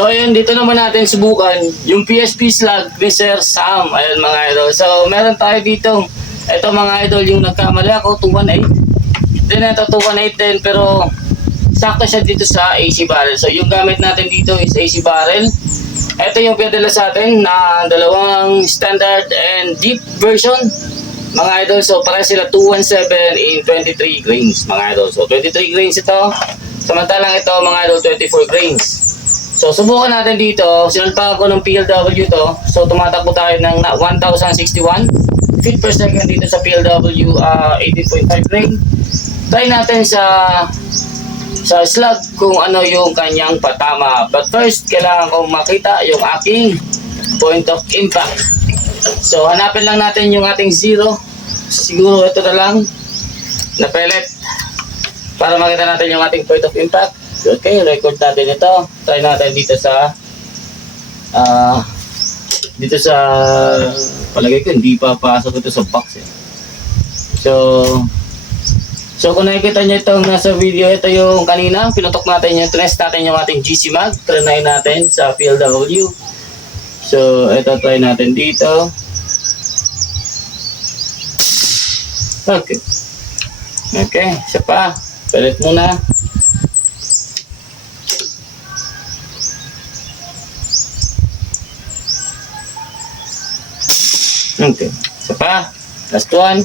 So ayun, dito naman natin subukan yung PSP slug ni Sir Sam. Ayun mga idol. So meron tayo dito. Ito mga idol, yung nagkamali ako, 218. Then ito 218 din, pero sakto siya dito sa AC barrel. So yung gamit natin dito is AC barrel. Ito yung pinadala sa atin na dalawang standard and deep version. Mga idol, so para sila 217 in 23 grains mga idol. So 23 grains ito. Samantalang ito mga idol, 24 grains. So subukan natin dito, sinulpa ko ng PLW to. So tumatakbo tayo ng 1061 feet per second dito sa PLW 18.5 grain. Try natin sa slug kung ano yung kanyang patama. But first, kailangan kong makita yung aking point of impact. So hanapin lang natin yung ating zero. Siguro ito na lang na pellet para makita natin yung ating point of impact. Okay, record natin ito. Try natin dito sa palagay ko hindi pa pasok ito sa box eh. So kung nakikita nyo itong nasa video, ito yung kanina pinutok natin yung test natin yung ating GC mag. Try natin sa PLW. So ito try natin dito. Okay, isa pa. Pelet muna. Okay, isa pa. Last one.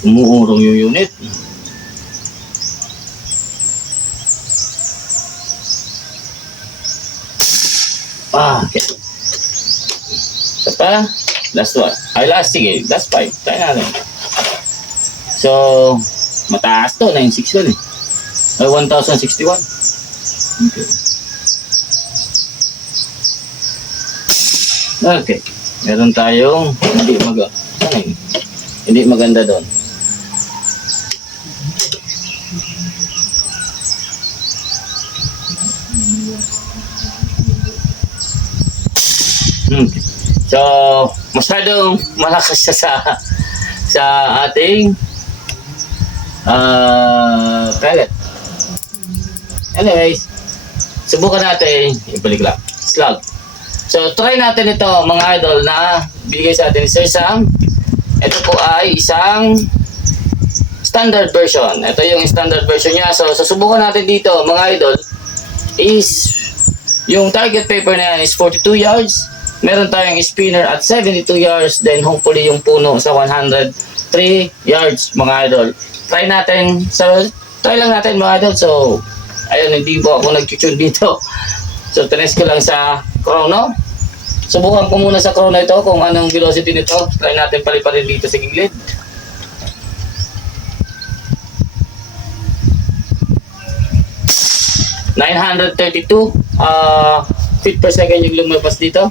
Umuurong yung unit. Okay. Isa pa. Last one. Sige. Last 5. Try natin. So, mataas to. 961 eh. Ay, 1061. Okay. Okay. Meron tayong hindi maganda doon. So, masyadong malakas siya sa ating pellet. Anyways, subukan natin ibalik lang. Slug. So, try natin ito mga idol na bigay sa atin ni Sir Sam. Ito po ay isang standard version. Ito yung standard version niya. So, susubukan natin dito mga idol is yung target paper na yan is 42 yards. Meron tayong spinner at 72 yards. Then, hopefully yung puno sa 103 yards mga idol. Try lang natin mga idol. So, ayun, hindi po ako nag-tune dito. So, test ko lang sa chrono. Subukan ko muna sa chrono ito kung anong velocity nito. Try natin paliparin dito sa gilid. Feet per second yung lumabas dito.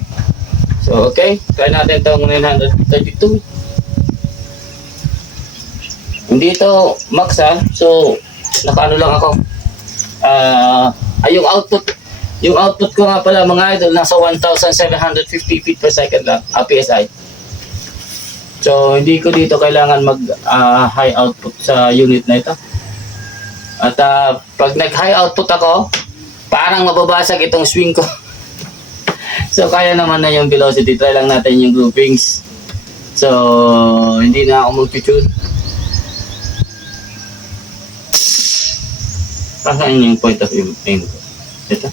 So, okay. Try natin itong 932. Hindi ito max ha. So, nakaano lang ako. Yung output ko nga pala mga idol, nasa 1,750 feet per second lang, PSI. So, hindi ko dito kailangan mag-high output sa unit na ito. At pag nag-high output ako, parang mababasag itong swing ko. So, kaya naman na yung velocity. Try lang natin yung groupings. So, hindi na ako mag-tune. Saan yung point of aim ko? Ito.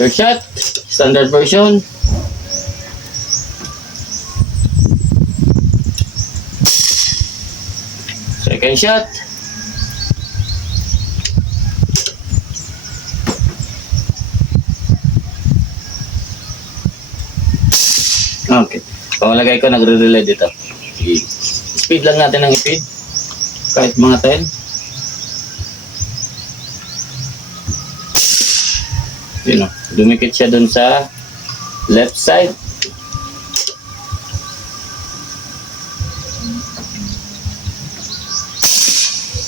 First shot, standard version. Second shot. Okay. Pamalagay ko nagre-relay dito. Speed lang natin ng speed. Kahit mga 10. Yun o. Dumikit siya dun sa left side.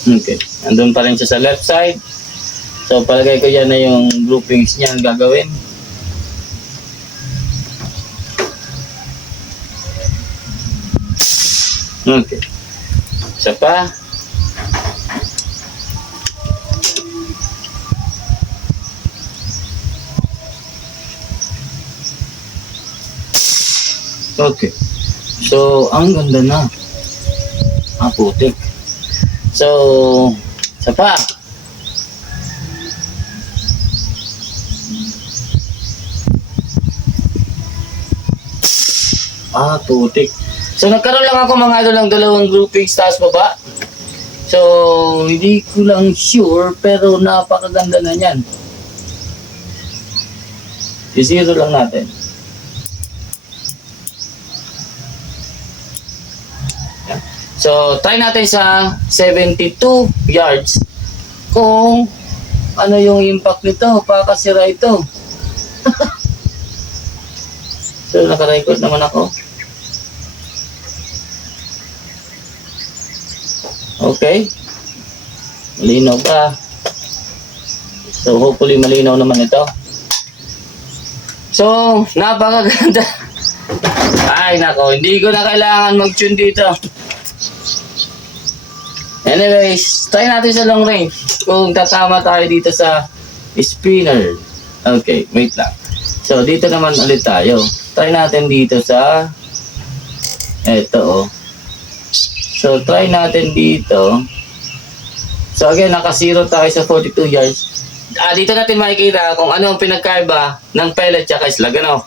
Okay. Andun pa rin siya sa left side. So, palagay ko yan na yung groupings niya ang gagawin. Okay. Isa pa. Okay. So, ang ganda na. Putik. So, isa pa. Putik. So, nagkaroon lang ako mga idol ng dalawang groupings taas baba. So, hindi ko lang sure, pero napakaganda na yan. I-zero lang natin. Yan. So, try natin sa 72 yards kung ano yung impact nito, pakasira ito. So, naka-record naman ako. Okay. Malinaw pa. So, hopefully malinaw naman ito. So, napakaganda. Ay, nako. Hindi ko na kailangan mag-tune dito. Anyways, try natin sa long range. Kung tatama tayo dito sa spinner. Okay, wait lang. So, dito naman ulit tayo. Try natin dito sa eto, oh. So, try natin dito. So, again, naka-zero tayo sa 42 yards. Dito natin makikita kung ano ang pinagkaiba ng pellet at slag, ano?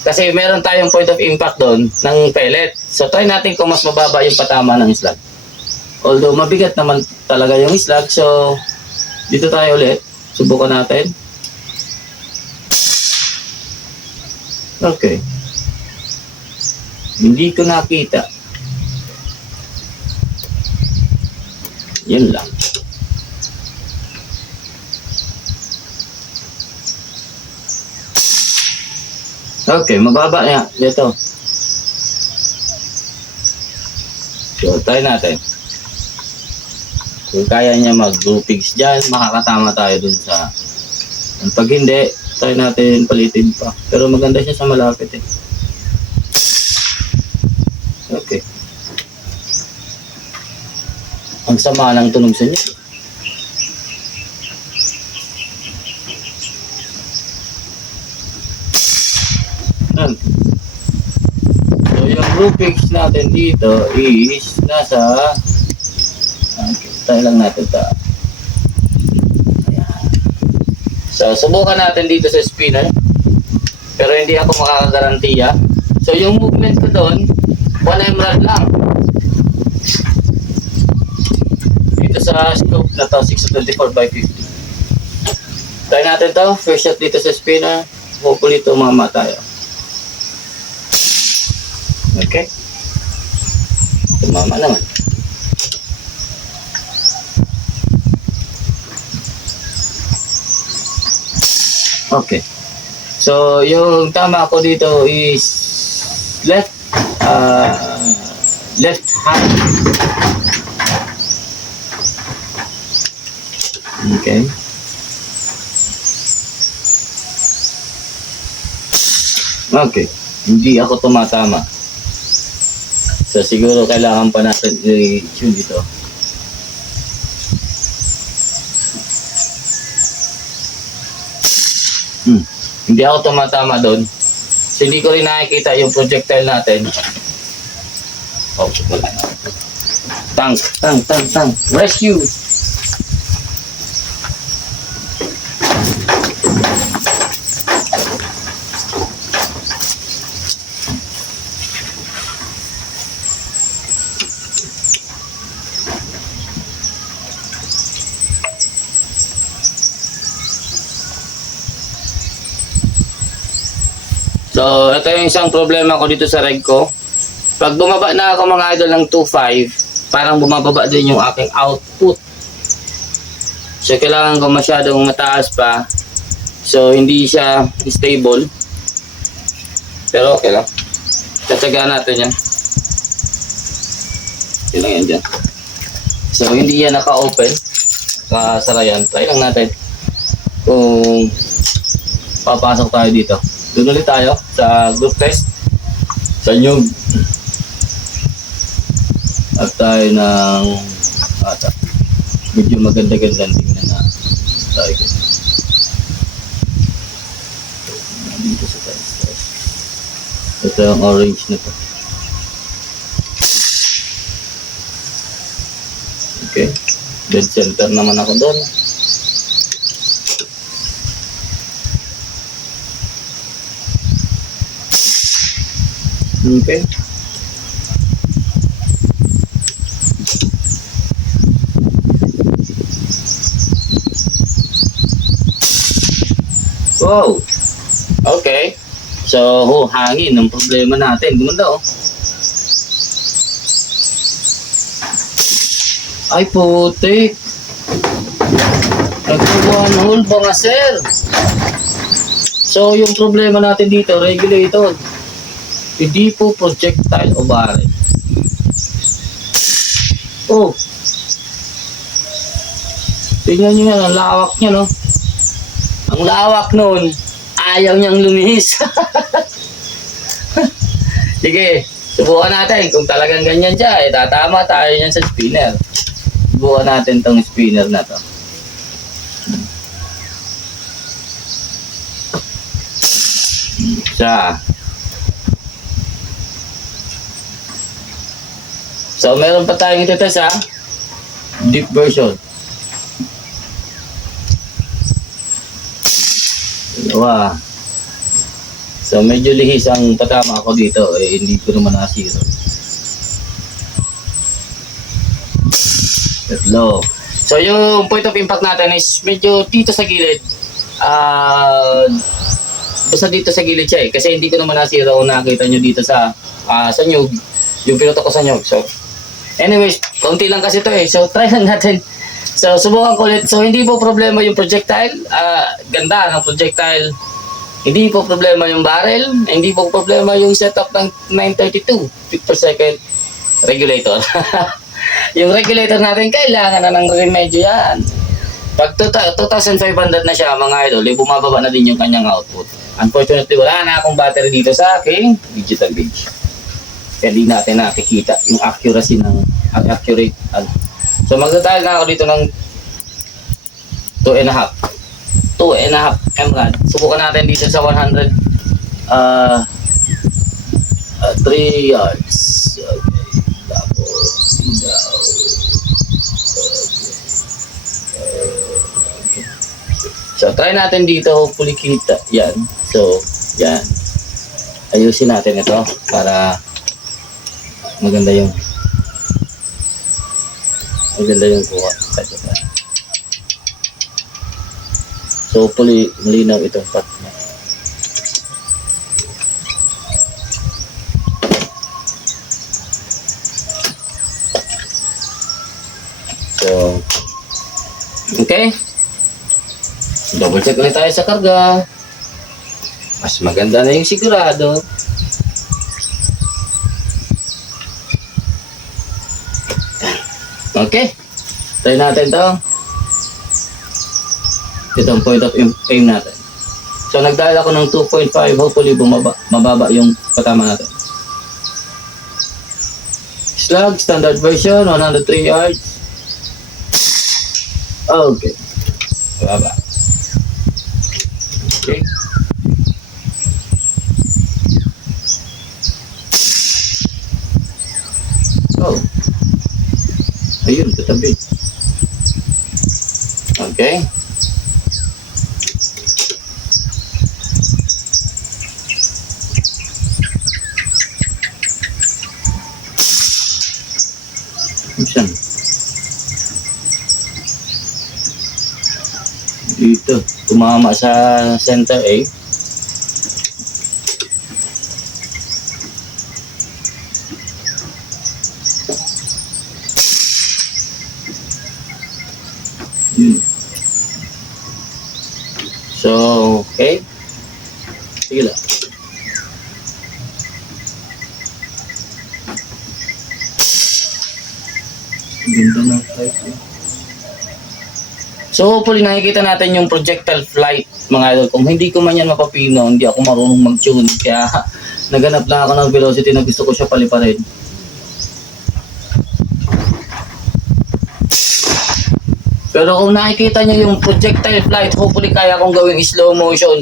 Kasi meron tayong point of impact doon ng pellet. So, try natin kung mas mababa yung patama ng slag. Although, mabigat naman talaga yung slag. So, dito tayo ulit. Subukan natin. Okay. Hindi ko nakita. Yun lang. Okay, mababa niya. Dito. So, try natin. Kung kaya niya mag-groupings dyan, makakatama tayo dun sa... Pag hindi, try natin palitin pa. Pero maganda siya sa malapit eh. Okay. Ang sama ng tunog sa niya. So, yung groupings natin dito is nasa... Okay, tayo lang natin ito. Ayan. So, subukan natin dito sa spinner. Pero hindi ako makakagarantiya. So, yung movement ko doon, 1 emerald lang. Dito sa scope na to, 624/50. Try natin to. First shot dito sa spinner. Hopefully tumama tayo. Okay. Tumama naman. Okay. So, yung tama ko dito is left hand. Okay. Okay. Hindi ako tumatama. So, siguro kailangan pa natin i-tune dito. Hindi ako tumatama doon. So, hindi ko rin nakikita yung projectile natin. Oh, tank. Rescue! So, ito yung isang problema ko dito sa reg ko. Pag bumaba na ako mga idol ng 2.5, parang bumababa din yung aking output. So, kailangan ko masyadong mataas pa. So, hindi siya stable. Pero okay lang. Tatsagaan natin yan. Yun lang yan dyan. So, hindi yan naka-open. Nakasara yan. Try lang natin kung papasok tayo dito. Doon ulit tayo sa group test sa Nyug at tayo ng medyo maganda-ganda tingnan na tayo dito sa test. Ito yung orange na to. Okay. Dead center naman ako doon. Okay. Wow. Okay. So, hangin ang problema natin. Gumanda oh. Ay, putik. Nag-one hole pa nga, sir. So, yung problema natin dito, regulator. Hindi po projectile o barrel. Oh. Tingnan nyo yan, ang lawak niya, no? Ang lawak nun, ayaw niyang lumihis. Sige, subukan natin. Kung talagang ganyan siya, tatama tayo yan sa spinner. Subukan natin tong spinner na to. Siya. So, meron pa tayong ito sa deep version. Dalawa. So, medyo lihis ang patama ako dito. Hindi ko naman nasiro. Tatlo. So, yung point of impact natin is medyo dito sa gilid. Basta dito sa gilid siya kasi hindi ko naman nasira kung nakita nyo dito sa nyug. Yung pinutok ko sa nyug. So, anyways, konti lang kasi ito So, try lang natin. So, subukan ko ulit. So, hindi po problema yung projectile. Ganda ng projectile. Hindi po problema yung barrel. Hindi po problema yung setup ng 932 feet per second regulator. Yung regulator natin, kailangan na ng remedyo yan. Pag 2,500 na siya, mga idol, bumababa na din yung kanyang output. Unfortunately, wala na akong battery dito sa aking digital gauge. Kaya di natin nakikita yung accuracy ng accurate. So magdadahil na ako dito ng 2.5 mRad. Subukan natin dito sa 100 3 yards. Okay. Tapos down. Okay. So try natin dito, hopefully kita. Yan. So yan. Ayusin natin ito para maganda yung kuha. So hopefully malinaw itong path na. So okay. Double check ulit tayo sa karga. Mas maganda na yung sigurado. Okay. Try natin to. Ito ang point of aim natin. So nagdala ako ng 2.5. Hopefully mababa yung patama natin. Slug, standard version, 103 yards. Okay. Mababa. Okay. Oh. Ayun, tatabi. Okay. Saan? Dito. Tumama sa center A. So, okay. Sige lang. Ganda ng flight. So, hopefully nakikita natin yung projectile flight, mga idol. Kung hindi ko man yan mapapino, hindi ako marunong mag-tune. Kaya naganap lang ako ng velocity na gusto ko siya paliparin. Pero kung nakikita nyo yung projectile flight, hopefully kaya kong gawing slow motion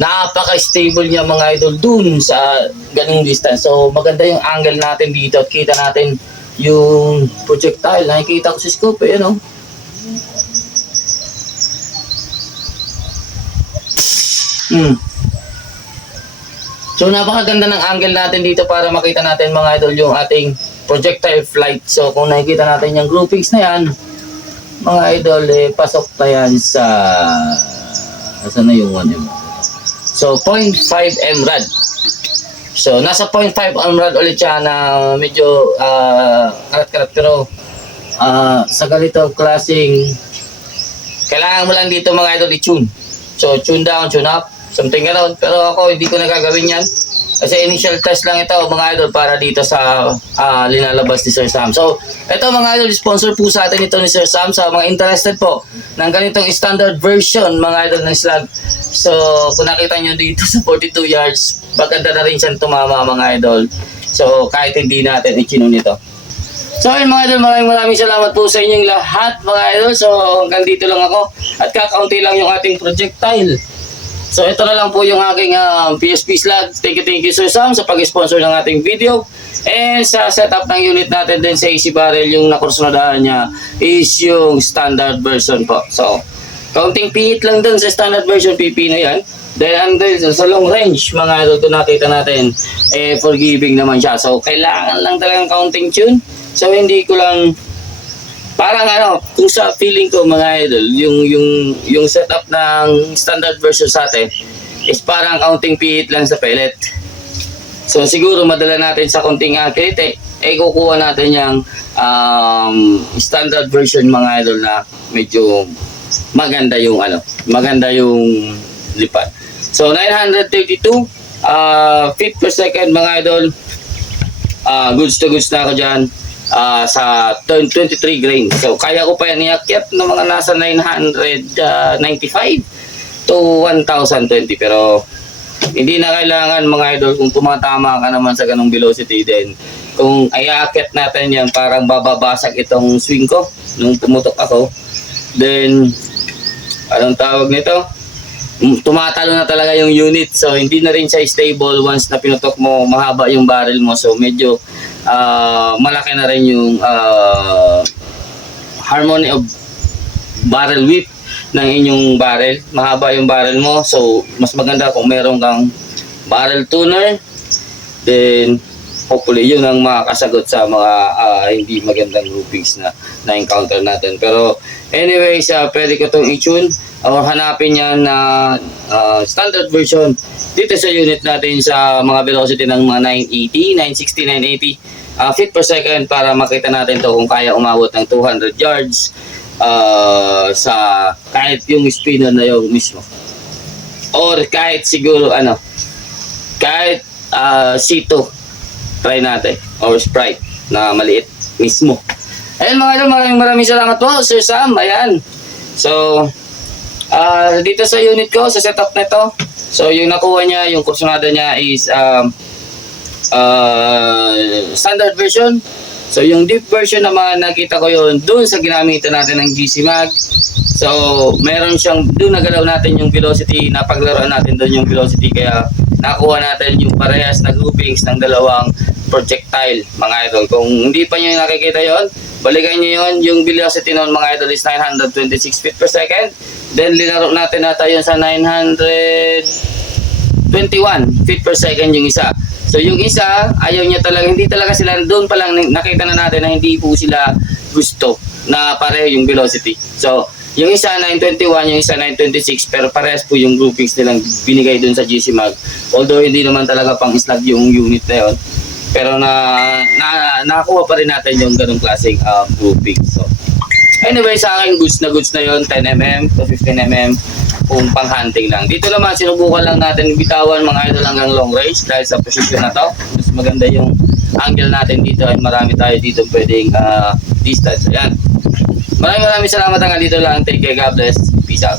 napaka-stable niya mga idol dun sa ganung distance. So maganda yung angle natin dito at kita natin yung projectile. Nakikita ko sa scope eh, ano? So napakaganda ng angle natin dito para makita natin mga idol yung ating projectile flight. So kung nakikita natin yung groupings na yan, mga idol, pasok na yan sa asan na yung 1 M? So 0.5 MRAD. So nasa 0.5 MRAD ulit siya na medyo karat-karat, pero sa ganitong klaseng kailangan mo lang dito mga idol i-tune. So tune down, tune up, something around. Pero ako hindi ko nagagawin yan. Kasi initial test lang ito mga idol para dito sa linalabas ni Sir Sam. So ito mga idol, sponsor po sa atin ito ni Sir Sam. Sa mga interested po ng ganitong standard version mga idol ng slug. So kung nakita nyo dito sa 42 yards, maganda na rin siyang tumama mga idol. So kahit hindi natin i-tune ito. So ayun mga idol, maraming salamat po sa inyong lahat mga idol. So hanggang dito lang ako at kakaunti lang yung ating projectile. So ito na lang po yung aking PSP slug. Thank you Sir Sam sa pag-sponsor ng ating video. And sa setup ng unit natin din sa AC barrel, yung nakursunadahan niya is yung standard version po. So kaunting pihit lang dun sa standard version, PP na yan. Then sa long range mga idol, kung nakita natin, forgiving naman siya. So kailangan lang talagang kaunting tune. So hindi ko lang parang kung sa feeling ko mga idol, yung setup ng standard version sa atin is parang kaunting pihit lang sa pellet. So siguro madala natin sa konting accurate, kukuha natin yung standard version mga idol na medyo maganda yung maganda yung lipad. So 932 feet per second mga idol. Goods to goods na ako dyan. Sa 23 grain. So kaya ko pa yan iakyat ng mga nasa 995 to 1020, pero hindi na kailangan mga idol kung tumatama ka naman sa ganong velocity din. Kung iakyat natin yan, parang bababasag itong swing ko nung pumutok ako. Then anong tawag nito? Tumatalo na talaga yung unit. So hindi na rin siya stable once na pinutok mo, mahaba yung barrel mo. So medyo malaki na rin yung harmony of barrel width ng inyong barrel. Mahaba yung barrel mo, so mas maganda kung meron kang barrel tuner. Then hopefully yun ang makakasagot sa mga hindi magandang groupings na na-encounter natin. Pero anyways, pwede ko itong i-tune o hanapin yan na standard version dito sa unit natin sa mga velocity ng mga 980, 960, 980 feet per second para makita natin to kung kaya umabot ng 200 yards sa kahit yung spinner na yung mismo, or kahit siguro kahit C2 try natin, or Sprite na maliit mismo. Ayan mga idol, maraming salamat po Sir Sam. Ayan, so dito sa unit ko, sa setup nito, so yung nakuha niya, yung kursunada niya is standard version. So yung deep version naman, nakita ko yun dun sa ginamitan natin ng GC Mag. So meron siyang, dun nagalaw natin yung velocity, napaglaruan natin dun yung velocity, kaya nakuha natin yung parehas na groupings ng dalawang projectile mga idol. Kung hindi pa nyo nakikita yon, balikan nyo yun. Yung velocity nun mga idol is 926 feet per second. Then linaro natin na tayo sa 921 feet per second yung isa. So yung isa, ayaw niya talaga, hindi talaga sila, doon pa lang nakita na natin na hindi po sila gusto na pareho yung velocity. So yung isa 921, yung isa 926, pero parehas po yung groupings nilang binigay doon sa GC Mag. Although hindi naman talaga pang slug yung unit na yun, pero nakakuha pa rin natin yung ganong klaseng grouping. So anyway, sa akin goods na yun, 10mm to 15mm kung pang hunting lang. Dito naman sinubukan lang natin bitawan mga idol hanggang long range dahil sa position na to. Mas maganda yung angle natin dito ay marami tayo dito pwedeng distance. Ayan. Maraming salamat hanggang dito lang. Take care, God bless. Peace out.